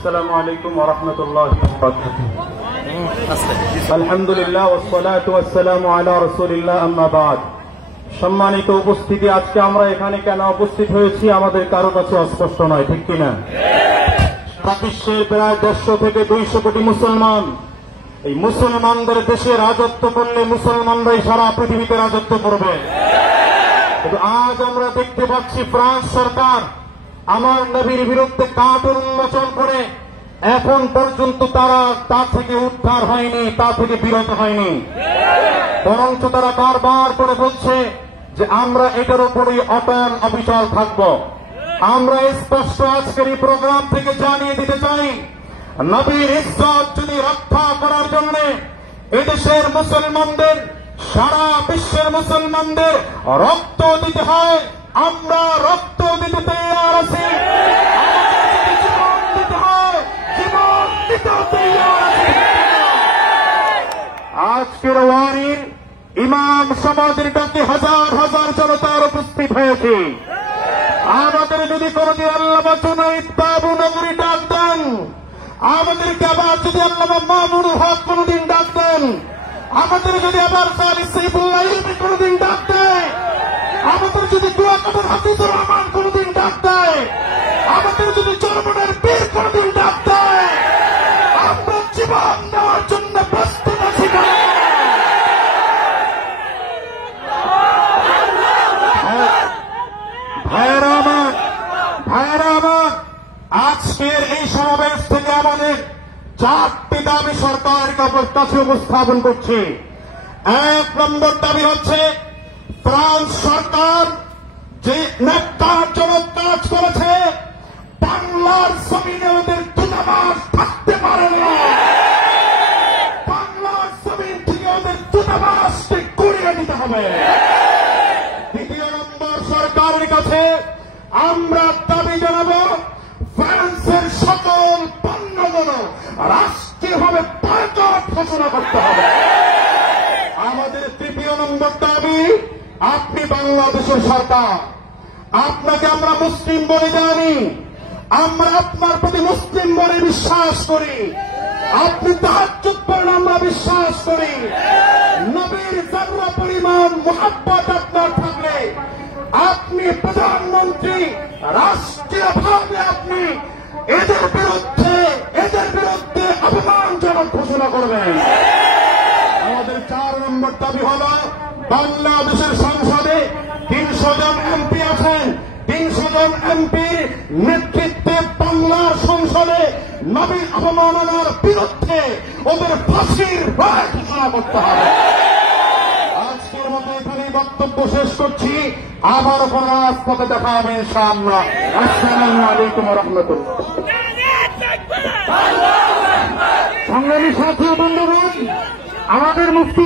আসসালামু আলাইকুম ওয়া রাহমাতুল্লাহি ওয়া বারাকাতুহু। আলহামদুলিল্লাহ ওয়াসসালাতু ওয়াসসালামু আলা রাসূলিল্লাহ, আম্মা বা'দ। সম্মানিত উপস্থিতি, আজকে আমরা এখানে কেন উপস্থিত হয়েছি আমাদের কারো কাছে অস্পষ্ট নয়, ঠিক কিনা? বিশ্বের প্রায় 150 থেকে 200 কোটি মুসলমান, এই মুসলমানদের দেশে রাজত্ব করলে মুসলমানরাই সারা পৃথিবীতে রাজত্ব করবে। কিন্তু আজ আমরা দেখতে পাচ্ছি ফ্রান্স সরকার আমার নবীর বিরুদ্ধে কার্টুন উন্মোচন করে এখন পর্যন্ত তারা তা থেকে উদ্ধার হয়নি, তা থেকে বিরত হয়নি। বরঞ্চ তারা বারবার করে বলছে যে আমরা এটার উপরেই অটল অবিচল থাকব। আমরা স্পষ্ট আজকের এই প্রোগ্রাম থেকে জানিয়ে দিতে চাই, নবীর ইজ্জত যদি রক্ষা করার জন্য এদেশের মুসলমানদের, সারা বিশ্বের মুসলমানদের রক্ত দিতে হয়, আমরা রক্ত দিতে তৈরি আছি। জীবন দিতে হয়, জীবন দিতে তৈরি আছি। আজকের ওয়ারির ইমাম সমাজের ডাকে হাজার হাজার জনতার উপস্থিত হয়েছে। আমাদের যদি কোনদিন আল্লাহ জুনাইদ বাবু নগরী ডাক দেন, আমাদেরকে আবার যদি আল্লাহ মামুনুল হক কোনদিন ডাক দেন, আমাদের যদি আবার সাইফুল্লাহ ইলমি কোনদিন ডাক দেয়, আমাদের যদি কুয়াকাটার হাফিজুর রহমান কোনদিন ডাক দেয়, আমাদের যদি চরমনের পীর কোনদিন ডাক দেয়, আমরা জীবন দেওয়ার জন্য প্রস্তুত আছি। ভাইয়েরা আমার, আজকের এই সমাবেশ থেকে আমাদের 4টি দাবি সরকারের কাছে উপস্থাপন করছি। 1 নম্বর দাবি হচ্ছে, ফ্রান্স সরকার যে ন্যাক্কারজনক কাজ করেছে, বাংলার জমিনে ওদের দূতাবাস থাকতে পারে না। বাংলার জমিন থেকে ওদের দূতাবাসকে গুড়িয়ে দিতে হবে। 2 নম্বর সরকারের কাছে আমরা দাবি জানাবো, ফ্রান্সের সকল পণ্যগুলো রাষ্ট্রীয়ভাবে বয়কট ঘোষণা করতে হবে। আমাদের 3 নম্বর দাবি, আপনি বাংলাদেশের সরকার, আপনাকে আমরা মুসলিম বলে জানি, আমরা আপনার প্রতি মুসলিম বলে বিশ্বাস করি, আপনি তাহাজ্জুদ পড়েন আমরা বিশ্বাস করি। নবীর যারা পরিমাণ মুহাব্বত আপনার থাকলে আপনি প্রধানমন্ত্রী, রাষ্ট্রীয়ভাবে আপনি এদের বিরুদ্ধে অপমানজনক ঘোষণা করবেন। আমাদের 4 নম্বর দাবি হল, বাংলাদেশের সংসদে 300 জন এমপি আছেন, 300 জন এমপির নেতৃত্বে বাংলার সংসদে নবীর অবমাননার বিরুদ্ধে ওদের ফাঁসির রায় ঘোষণা করতে হবে। আজকের মতো এখানেই বক্তব্য শেষ করছি। আবার কোন রাজপথে দেখা হবে ইনশাআল্লাহ। আসসালামু আলাইকুম ওয়া রাহমাতুল্লাহ। সংগ্রামী সাথী বন্ধুগণ, আমাদের মুফতি